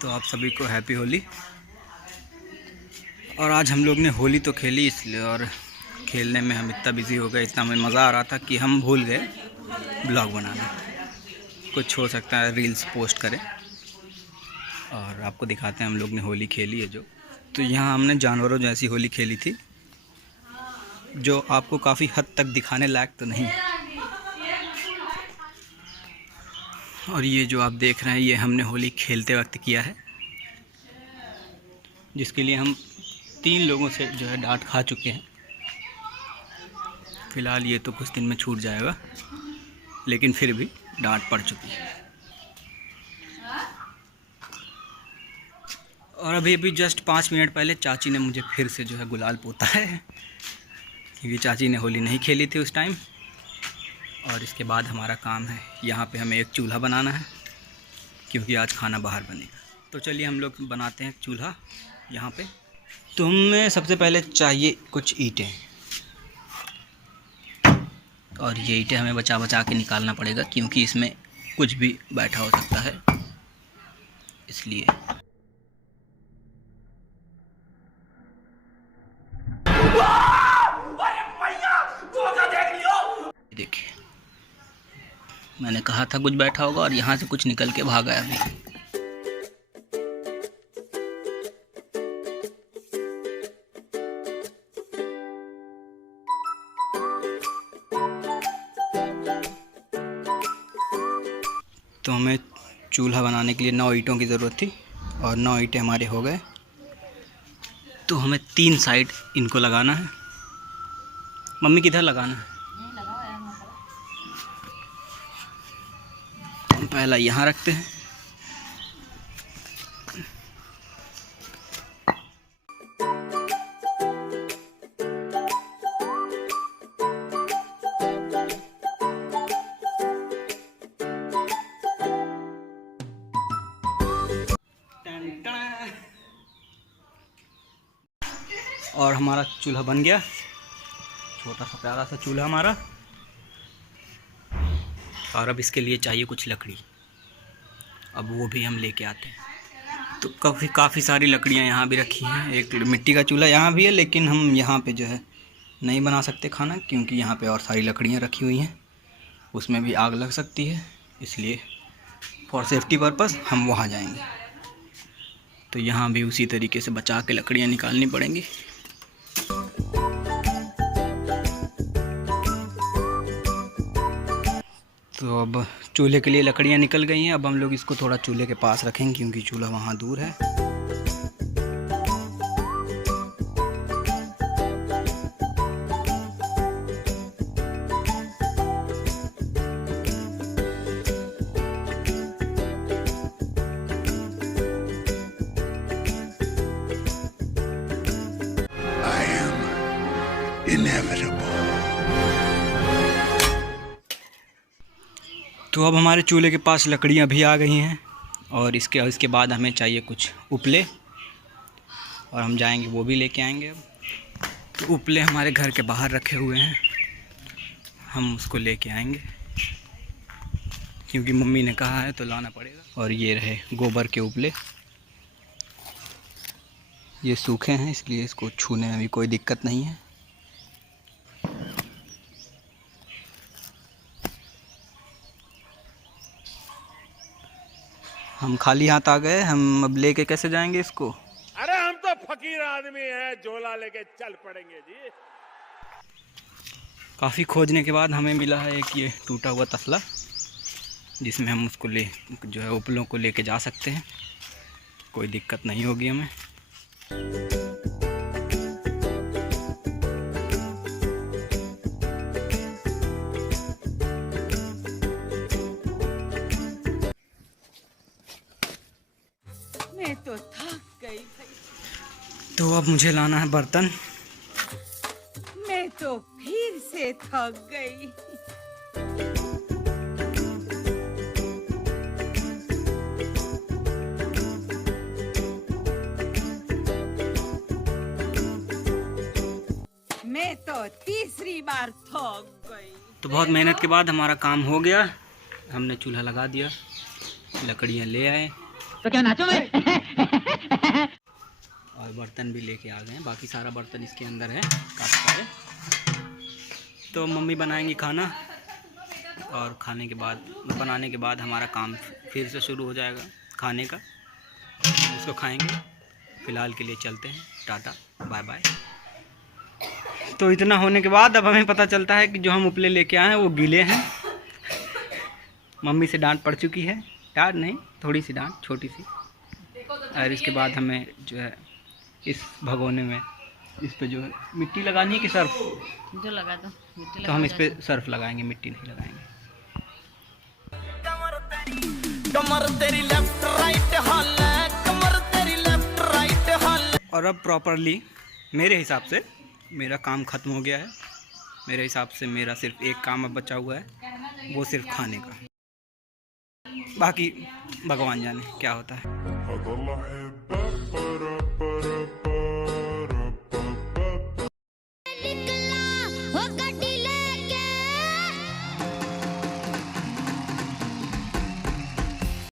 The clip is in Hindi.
तो आप सभी को हैप्पी होली। और आज हम लोग ने होली तो खेली इसलिए, और खेलने में हम इतना बिज़ी हो गए, इतना हमें मज़ा आ रहा था कि हम भूल गए ब्लॉग बनाना। कुछ हो सकता है रील्स पोस्ट करें और आपको दिखाते हैं हम लोग ने होली खेली है जो। तो यहाँ हमने जानवरों जैसी होली खेली थी, जो आपको काफ़ी हद तक दिखाने लायक तो नहीं। और ये जो आप देख रहे हैं ये हमने होली खेलते वक्त किया है, जिसके लिए हम 3 लोगों से जो है डांट खा चुके हैं। फ़िलहाल ये तो कुछ दिन में छूट जाएगा, लेकिन फिर भी डांट पड़ चुकी है। और अभी जस्ट 5 मिनट पहले चाची ने मुझे फिर से जो है गुलाल पोता है, क्योंकि चाची ने होली नहीं खेली थी उस टाइम। और इसके बाद हमारा काम है, यहाँ पे हमें एक चूल्हा बनाना है, क्योंकि आज खाना बाहर बनेगा। तो चलिए हम लोग बनाते हैं चूल्हा यहाँ पे। तो हमें सबसे पहले चाहिए कुछ ईंटें, और ये ईंटें हमें बचा बचा के निकालना पड़ेगा, क्योंकि इसमें कुछ भी बैठा हो सकता है, इसलिए। देखिए, मैंने कहा था कुछ बैठा होगा, और यहाँ से कुछ निकल के भागा है अभी। तो हमें चूल्हा बनाने के लिए 9 ईंटों की ज़रूरत थी, और 9 ईंटें हमारे हो गए। तो हमें 3 साइड इनको लगाना है। मम्मी किधर लगाना है? हम पहला यहाँ रखते हैं। और हमारा चूल्हा बन गया, छोटा सा प्यारा सा चूल्हा हमारा। और अब इसके लिए चाहिए कुछ लकड़ी, अब वो भी हम लेके आते हैं। तो काफ़ी सारी लकड़ियाँ यहाँ भी रखी हैं। एक मिट्टी का चूल्हा यहाँ भी है, लेकिन हम यहाँ पे जो है नहीं बना सकते खाना, क्योंकि यहाँ पे और सारी लकड़ियाँ रखी हुई हैं, उसमें भी आग लग सकती है, इसलिए फॉर सेफ्टी पर्पज़ हम वहाँ जाएंगे। तो यहाँ भी उसी तरीके से बचा के लकड़ियाँ निकालनी पड़ेंगी। तो अब चूल्हे के लिए लकड़ियाँ निकल गई हैं। अब हम लोग इसको थोड़ा चूल्हे के पास रखेंगे, क्योंकि चूल्हा वहाँ दूर है। तो अब हमारे चूल्हे के पास लकड़ियाँ भी आ गई हैं, और इसके बाद हमें चाहिए कुछ उपले, और हम जाएंगे वो भी लेके आएंगे। अब तो उपले हमारे घर के बाहर रखे हुए हैं, हम उसको लेके आएंगे, क्योंकि मम्मी ने कहा है तो लाना पड़ेगा। और ये रहे गोबर के उपले, ये सूखे हैं, इसलिए इसको छूने में भी कोई दिक्कत नहीं है। हम खाली हाथ आ गए, हम अब लेके कैसे जाएंगे इसको? अरे हम तो फकीर आदमी हैं, झोला लेके चल पड़ेंगे जी। काफ़ी खोजने के बाद हमें मिला है एक ये टूटा हुआ तसला, जिसमें हम उसको जो है उपलों को लेके जा सकते हैं, कोई दिक्कत नहीं होगी हमें। मैं तो थक गई। तो अब मुझे लाना है बर्तन। मैं तो फिर से थक गई। मैं तो तीसरी बार थक गई। तो बहुत मेहनत के बाद हमारा काम हो गया, हमने चूल्हा लगा दिया, लकड़ियाँ ले आए, तो क्या नाचो मैं? और बर्तन भी लेके आ गए हैं, बाकी सारा बर्तन इसके अंदर है काफ़ी सारे। तो मम्मी बनाएंगी खाना और खाने के बाद बनाने के बाद हमारा काम फिर से शुरू हो जाएगा खाने का। इसको खाएंगे। फ़िलहाल के लिए चलते हैं, टाटा बाय बाय। तो इतना होने के बाद अब हमें पता चलता है कि जो हम उपले लेके आए हैं वो गीले हैं। मम्मी से डांट पड़ चुकी है, डांट नहीं थोड़ी सी डांट, छोटी सी। और इसके बाद हमें जो है इस भगोने में इस पे जो है मिट्टी लगानी है कि सर्फ, जो लगा दो मिट्टी तो हम इस पे सर्फ लगाएंगे, मिट्टी नहीं लगाएंगे। और अब प्रॉपरली मेरे हिसाब से मेरा काम ख़त्म हो गया है। मेरे हिसाब से मेरा सिर्फ एक काम अब बचा हुआ है, वो सिर्फ खाने का। बाकी भगवान जाने क्या होता है।